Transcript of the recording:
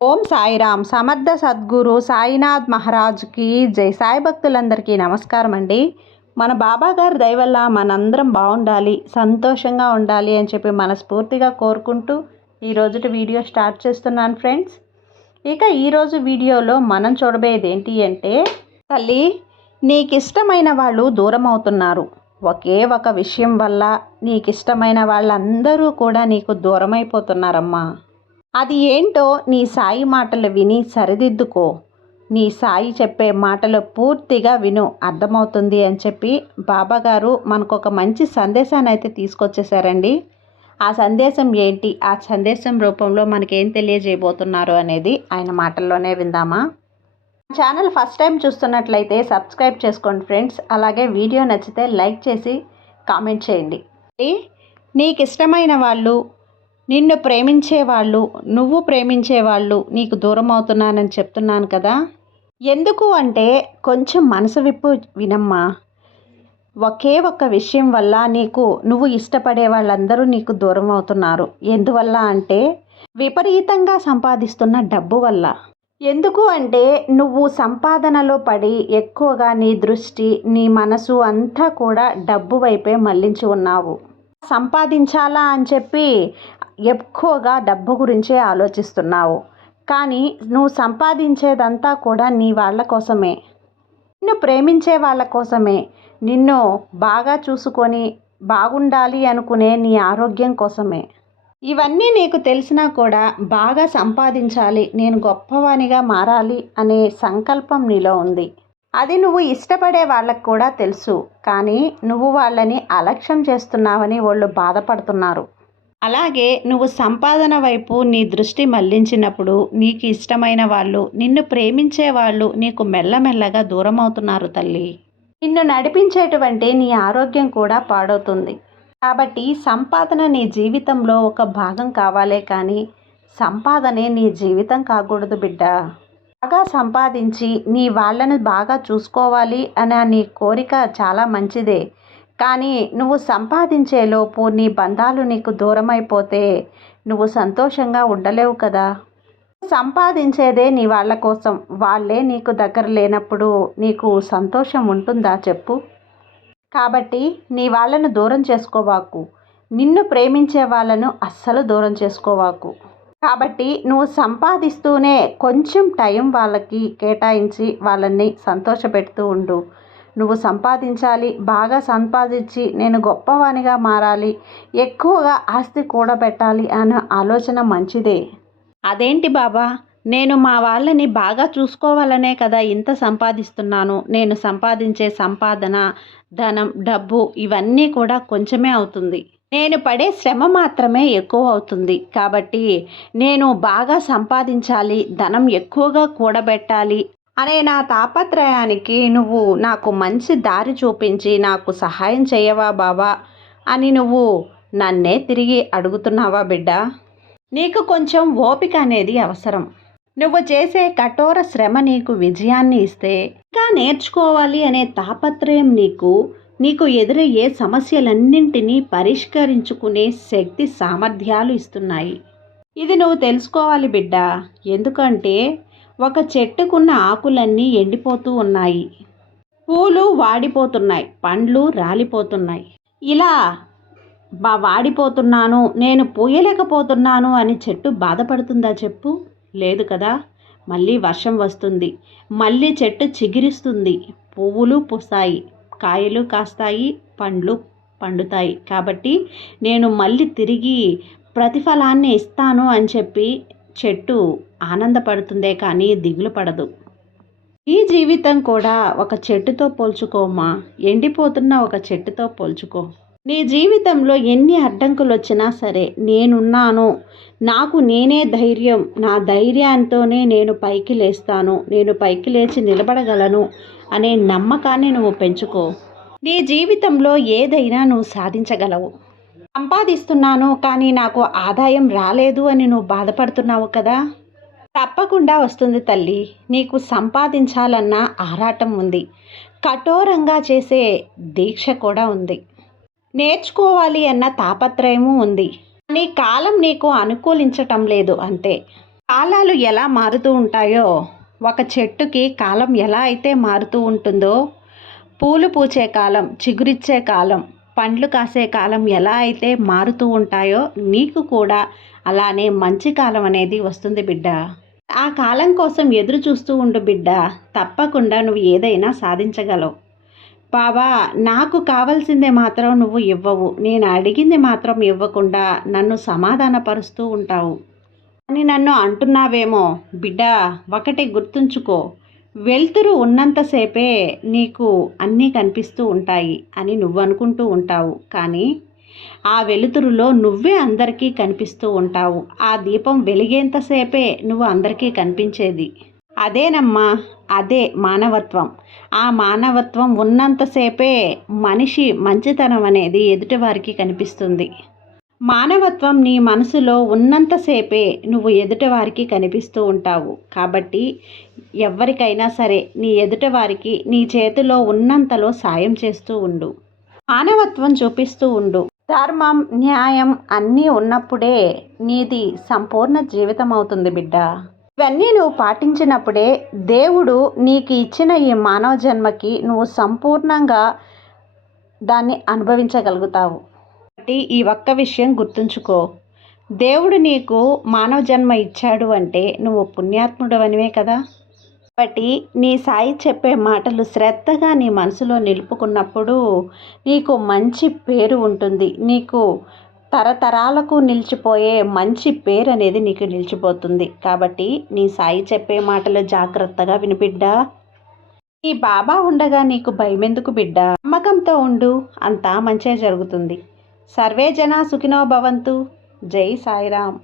ఓం సాయిరామ్. సమర్థ సద్గురు సాయినాథ్ మహారాజ్కి జై. సాయి భక్తులందరికీ నమస్కారం అండి. మన బాబాగారి దయవల్ల మనందరం బాగుండాలి సంతోషంగా ఉండాలి అని చెప్పి మనస్ఫూర్తిగా కోరుకుంటూ ఈ వీడియో స్టార్ట్ చేస్తున్నాను ఫ్రెండ్స్. ఇక ఈరోజు వీడియోలో మనం చూడబోయేది ఏంటి అంటే తల్లి నీకు ఇష్టమైన వాళ్ళు దూరం అవుతున్నారు. ఒకే ఒక విషయం వల్ల నీకు ఇష్టమైన వాళ్ళందరూ కూడా నీకు దూరమైపోతున్నారమ్మా. అది ఏంటో నీ సాయి మాటలు విని సరిదిద్దుకో. నీ సాయి చెప్పే మాటలు పూర్తిగా విను అర్థమవుతుంది అని చెప్పి బాబాగారు మనకు ఒక మంచి సందేశాన్ని అయితే తీసుకొచ్చేసారండి. ఆ సందేశం ఏంటి? ఆ సందేశం రూపంలో మనకేం తెలియజేయబోతున్నారు అనేది ఆయన మాటల్లోనే విందామా? ఛానల్ ఫస్ట్ టైం చూస్తున్నట్లయితే సబ్స్క్రైబ్ చేసుకోండి ఫ్రెండ్స్. అలాగే వీడియో నచ్చితే లైక్ చేసి కామెంట్ చేయండి. నీకు ఇష్టమైన వాళ్ళు నిన్ను ప్రేమించే వాళ్ళు నువ్వు ప్రేమించే వాళ్ళు నీకు దూరం అవుతున్నానని చెప్తున్నాను కదా? ఎందుకు అంటే కొంచెం మనసు విప్పు వినమ్మా. ఒకే ఒక్క విషయం వల్ల నీకు నువ్వు ఇష్టపడే వాళ్ళందరూ నీకు దూరం అవుతున్నారు ఎందువల్ల అంటే విపరీతంగా సంపాదిస్తున్న డబ్బు వల్ల. ఎందుకు అంటే నువ్వు సంపాదనలో పడి ఎక్కువగా నీ దృష్టి నీ మనసు అంతా కూడా డబ్బు వైపే మళ్ళించి ఉన్నావు. సంపాదించాలా అని చెప్పి ఎక్కువగా డబ్బు గురించే ఆలోచిస్తున్నావు. కానీ నువ్వు సంపాదించేదంతా కూడా నీ వాళ్ళ కోసమే. నిన్ను ప్రేమించే వాళ్ళ కోసమే. నిన్ను బాగా చూసుకొని బాగుండాలి అనుకునే నీ ఆరోగ్యం కోసమే. ఇవన్నీ నీకు తెలిసినా కూడా బాగా సంపాదించాలి నేను గొప్పవానిగా మారాలి అనే సంకల్పం నీలో ఉంది. అది నువ్వు ఇష్టపడే వాళ్ళకు కూడా తెలుసు. కానీ నువ్వు వాళ్ళని అలక్ష్యం చేస్తున్నావని వాళ్ళు బాధపడుతున్నారు. అలాగే నువ్వు సంపాదన వైపు నీ దృష్టి మళ్ళించినప్పుడు నీకు ఇష్టమైన వాళ్ళు నిన్ను ప్రేమించే వాళ్ళు నీకు మెల్లమెల్లగా దూరం అవుతున్నారు తల్లి. నిన్ను నడిపించేటువంటి నీ ఆరోగ్యం కూడా పాడవుతుంది. కాబట్టి సంపాదన నీ జీవితంలో ఒక భాగం కావాలే కానీ సంపాదనే నీ జీవితం కాకూడదు బిడ్డ. బాగా సంపాదించి నీ వాళ్ళను బాగా చూసుకోవాలి అనే నీ కోరిక చాలా మంచిదే. కానీ నువ్వు సంపాదించేలోపు నీ బంధాలు నీకు దూరమైపోతే నువ్వు సంతోషంగా ఉండలేవు కదా. సంపాదించేదే నీ వాళ్ళ కోసం. వాళ్ళే నీకు దగ్గర లేనప్పుడు నీకు సంతోషం ఉంటుందా చెప్పు. కాబట్టి నీ వాళ్ళను దూరం చేసుకోవాకు. నిన్ను ప్రేమించే వాళ్ళను అస్సలు దూరం చేసుకోవాకు. కాబట్టి నువ్వు సంపాదిస్తూనే కొంచెం టైం వాళ్ళకి కేటాయించి వాళ్ళని సంతోషపెడుతూ ఉండు. నువ్వు సంపాదించాలి బాగా సంపాదించి నేను గొప్పవానిగా మారాలి ఎక్కువగా ఆస్తి కూడబెట్టాలి అనే ఆలోచన మంచిదే. అదేంటి బాబా? నేను మా వాళ్ళని బాగా చూసుకోవాలనే కదా ఇంత సంపాదిస్తున్నాను. నేను సంపాదించే సంపాదన ధనం డబ్బు ఇవన్నీ కూడా కొంచెమే అవుతుంది. నేను పడే శ్రమ మాత్రమే ఎక్కువ అవుతుంది. కాబట్టి నేను బాగా సంపాదించాలి ధనం ఎక్కువగా కూడబెట్టాలి అనే నా తాపత్రయానికి నువ్వు నాకు మంచి దారి చూపించి నాకు సహాయం చేయవా బాబా అని నువ్వు నన్నే తిరిగి అడుగుతున్నావా బిడ్డ? నీకు కొంచెం ఓపిక అనేది అవసరం. నువ్వు చేసే కఠోర శ్రమ నీకు విజయాన్ని ఇస్తే ఇంకా నేర్చుకోవాలి అనే తాపత్రయం నీకు నీకు ఎదురయ్యే సమస్యలన్నింటినీ పరిష్కరించుకునే శక్తి సామర్థ్యాలు ఇస్తున్నాయి. ఇది నువ్వు తెలుసుకోవాలి బిడ్డ. ఎందుకంటే ఒక చెట్టుకున్న ఆకులన్నీ ఎండిపోతూ ఉన్నాయి. పూలు వాడిపోతున్నాయి. పండ్లు రాలిపోతున్నాయి. ఇలా బా వాడిపోతున్నాను నేను పూయలేకపోతున్నాను అని చెట్టు బాధపడుతుందా చెప్పు? లేదు కదా. మళ్ళీ వర్షం వస్తుంది. మళ్ళీ చెట్టు చిగిరిస్తుంది. పువ్వులు పూస్తాయి. కాయలు కాస్తాయి. పండ్లు పండుతాయి. కాబట్టి నేను మళ్ళీ తిరిగి ప్రతిఫలాన్ని ఇస్తాను అని చెప్పి చెట్టు ఆనందపడుతుందే కానీ దిగులు పడదు. ఈ జీవితం కూడా ఒక చెట్టుతో పోల్చుకోమా ఎండిపోతున్న ఒక చెట్టుతో పోల్చుకో. నీ జీవితంలో ఎన్ని అడ్డంకులు వచ్చినా సరే నేనున్నాను. నాకు నేనే ధైర్యం. నా ధైర్యంతోనే నేను పైకి లేస్తాను. నేను పైకి లేచి నిలబడగలను అనే నమ్మకాన్ని నువ్వు పెంచుకో. నీ జీవితంలో ఏదైనా నువ్వు సాధించగలవు. సంపాదిస్తున్నాను కానీ నాకు ఆదాయం రాలేదు అని నువ్వు బాధపడుతున్నావు కదా? తప్పకుండా వస్తుంది తల్లి. నీకు సంపాదించాలన్న ఆరాటం ఉంది. కఠోరంగా చేసే దీక్ష కూడా ఉంది. నేర్చుకోవాలి అన్న తాపత్రయము ఉంది. నీ కాలం నీకు అనుకూలించటం లేదు అంతే. కాలాలు ఎలా మారుతూ ఉంటాయో ఒక చెట్టుకి కాలం ఎలా అయితే మారుతూ ఉంటుందో పూలు పూచే కాలం చిగురిచ్చే కాలం పండ్లు కాసే కాలం ఎలా అయితే మారుతూ ఉంటాయో నీకు కూడా అలానే మంచి కాలం అనేది వస్తుంది బిడ్డ. ఆ కాలం కోసం ఎదురు చూస్తూ ఉండు బిడ్డ తప్పకుండా నువ్వు ఏదైనా సాధించగలవు. బాబా నాకు కావాల్సిందే మాత్రం నువ్వు ఇవ్వవు. నేను అడిగింది మాత్రం ఇవ్వకుండా నన్ను సమాధానపరుస్తూ ఉంటావు. అని నన్ను అంటున్నావేమో బిడ్డ ఒకటి గుర్తుంచుకో. వెలుతురు ఉన్నంతసేపే నీకు అన్నీ కనిపిస్తూ ఉంటాయి అని నువ్వు అనుకుంటూ ఉంటావు. కానీ ఆ వెలుతురులో నువ్వే అందరికీ కనిపిస్తూ ఉంటావు. ఆ దీపం వెలిగేంతసేపే నువ్వు అందరికీ కనిపించేది. అదేనమ్మా అదే మానవత్వం. ఆ మానవత్వం ఉన్నంతసేపే మనిషి మంచితనం అనేది ఎదుటివారికి కనిపిస్తుంది. మానవత్వం నీ మనసులో ఉన్నంతసేపే నువ్వు ఎదుటివారికి కనిపిస్తూ ఉంటావు. కాబట్టి ఎవరికైనా సరే నీ ఎదుటివారికి నీ చేతిలో ఉన్నంతలో సాయం చేస్తూ ఉండు. మానవత్వం చూపిస్తూ ఉండు. ధర్మం న్యాయం అన్నీ ఉన్నప్పుడే నీది సంపూర్ణ జీవితం అవుతుంది బిడ్డ. ఇవన్నీ నువ్వు పాటించినప్పుడే దేవుడు నీకు ఇచ్చిన ఈ మానవ జన్మకి నువ్వు సంపూర్ణంగా దాన్ని అనుభవించగలుగుతావు. కాబట్టి ఈ ఒక్క విషయం గుర్తుంచుకో. దేవుడు నీకు మానవ జన్మ ఇచ్చాడు అంటే నువ్వు పుణ్యాత్ముడవనివే కదా. కాబట్టి నీ సాయి చెప్పే మాటలు శ్రద్ధగా నీ మనసులో నిలుపుకున్నప్పుడు నీకు మంచి పేరు ఉంటుంది. నీకు తరతరాలకు నిలిచిపోయే మంచి పేరు అనేది నీకు నిలిచిపోతుంది. కాబట్టి నీ సాయి చెప్పే మాటలు జాగ్రత్తగా వినిపిడ్డా ఈ బాబా ఉండగా నీకు భయమెందుకు బిడ్డ? నమ్మకంతో ఉండు అంతా మంచిగా జరుగుతుంది. సర్వే జన సుఖినో భవంతు. జై సాయిరామ్.